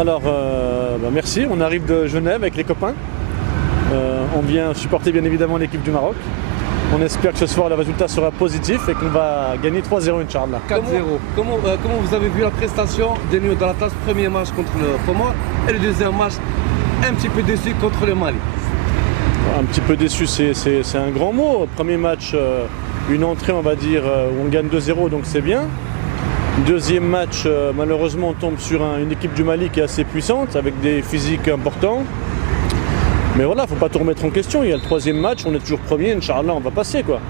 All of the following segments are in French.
Alors, merci, on arrive de Genève avec les copains. On vient supporter bien évidemment l'équipe du Maroc. On espère que ce soir le résultat sera positif et qu'on va gagner 3-0 Inch'Allah. 4-0. Comment vous avez vu la prestation de New Dalatas, premier match contre le Comore et le deuxième match un petit peu déçu contre le Mali? Un petit peu déçu, c'est un grand mot. Premier match, une entrée on va dire où on gagne 2-0, donc c'est bien. Deuxième match, malheureusement on tombe sur une équipe du Mali qui est assez puissante, avec des physiques importants. Mais voilà, faut pas tout remettre en question. Il y a le troisième match, on est toujours premier, Inch'Allah, on va passer quoi.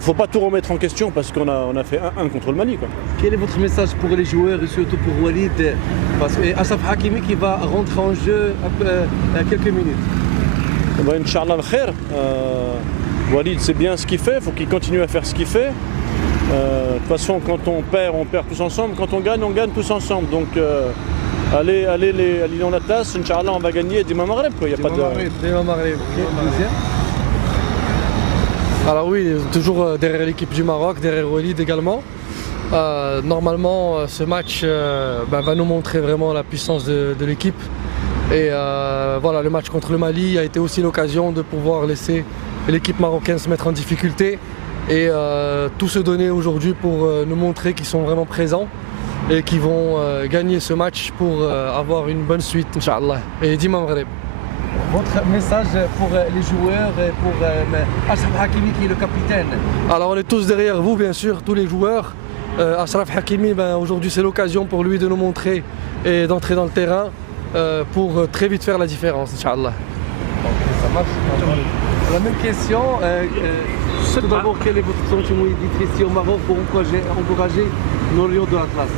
Faut pas tout remettre en question parce qu'on a fait 1-1 contre le Mali quoi. Quel est votre message pour les joueurs et surtout pour Walid? Parce que Achraf Hakimi qui va rentrer en jeu à quelques minutes. Inch'Allah le khair. Walid c'est bien ce qu'il fait, il faut qu'il continue à faire ce qu'il fait. De toute façon quand on perd tous ensemble, quand on gagne tous ensemble. Donc allez dans la tasse, Inch'Allah on va gagner Dima Maghreb quoi. Il y a pas de... Dima Maghreb. Alors oui, toujours derrière l'équipe du Maroc, derrière Walid également. Normalement ce match va nous montrer vraiment la puissance de l'équipe. Et voilà, le match contre le Mali a été aussi l'occasion de pouvoir laisser l'équipe marocaine se mettre en difficulté et tout se donner aujourd'hui pour nous montrer qu'ils sont vraiment présents et qu'ils vont gagner ce match pour avoir une bonne suite, Inch'Allah. Et Dima Maghreb. Votre message pour les joueurs et pour Achraf Hakimi qui est le capitaine? Alors on est tous derrière vous bien sûr, tous les joueurs. Achraf Hakimi, aujourd'hui c'est l'occasion pour lui de nous montrer et d'entrer dans le terrain pour très vite faire la différence, Inch'Allah. Ça marche. La même question, tout d'abord quel est votre sentiment ici au Maroc pour encourager nos lions de l'Atlas?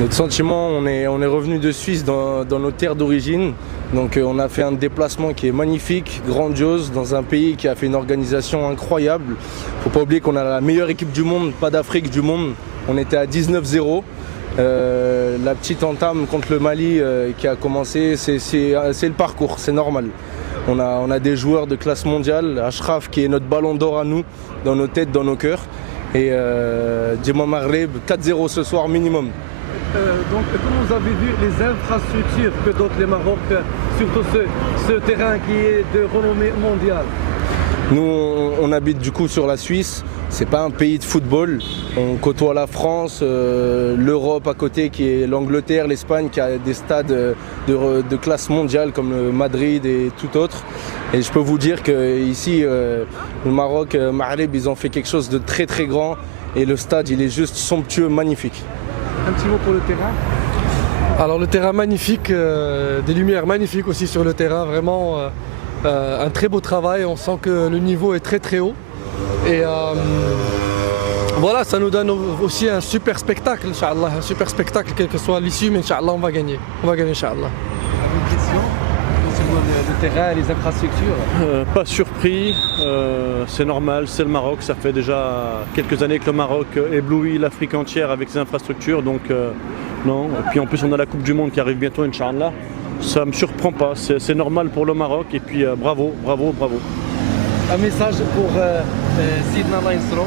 Notre sentiment, on est revenu de Suisse dans nos terres d'origine. Donc on a fait un déplacement qui est magnifique, grandiose, dans un pays qui a fait une organisation incroyable. Faut pas oublier qu'on a la meilleure équipe du monde, pas d'Afrique, du monde. On était à 19-0. La petite entame contre le Mali qui a commencé, c'est le parcours, c'est normal. On a des joueurs de classe mondiale, Achraf qui est notre ballon d'or à nous, dans nos têtes, dans nos cœurs. Et Dima Maghreb, 4-0 ce soir minimum. Donc comment vous avez vu les infrastructures que dote le Maroc, surtout ce terrain qui est de renommée mondiale? Nous on habite du coup sur la Suisse, c'est pas un pays de football, on côtoie la France, l'Europe à côté qui est l'Angleterre, l'Espagne qui a des stades de classe mondiale comme le Madrid et tout autre. Et je peux vous dire qu'ici, le Maroc, Maghreb, ils ont fait quelque chose de très très grand et le stade il est juste somptueux, magnifique. Un petit mot pour le terrain? Alors le terrain magnifique, des lumières magnifiques aussi sur le terrain, vraiment un très beau travail, on sent que le niveau est très très haut. Et voilà, ça nous donne aussi un super spectacle, Inch'Allah, un super spectacle, quel que soit l'issue, mais Inch'Allah on va gagner, Inch'Allah. Une question sur le terrain et les infrastructures? Pas surpris, c'est normal, c'est le Maroc, ça fait déjà quelques années que le Maroc éblouit l'Afrique entière avec ses infrastructures, donc non. Et puis en plus on a la Coupe du Monde qui arrive bientôt, Inch'Allah. Ça ne me surprend pas, c'est normal pour le Maroc et puis bravo. Un message pour Sidna Laïnsro?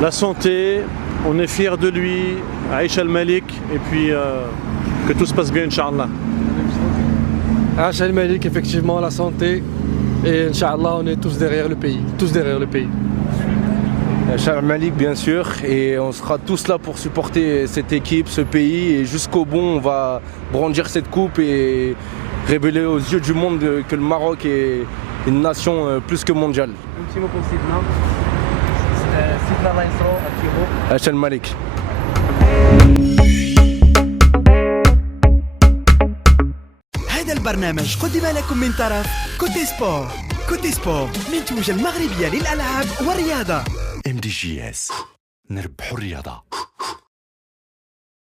La santé, on est fiers de lui, Aïcha Al-Malik et puis que tout se passe bien, Inch'Allah. Aïcha Al-Malik, effectivement, la santé et Inch'Allah on est tous derrière le pays, Achraf Malik bien sûr, et on sera tous là pour supporter cette équipe, ce pays, et jusqu'au bout on va brandir cette coupe et révéler aux yeux du monde que le Maroc est une nation plus que mondiale. Un petit mot pour Sidna. Sidna Laïnsro, Akiro. Aïcha Malik. هذا البرنامج قدم لكم من طرف كوتي سبور منتوجة المغربية للألعاب والرياضة. MDGS نربح الرياضة.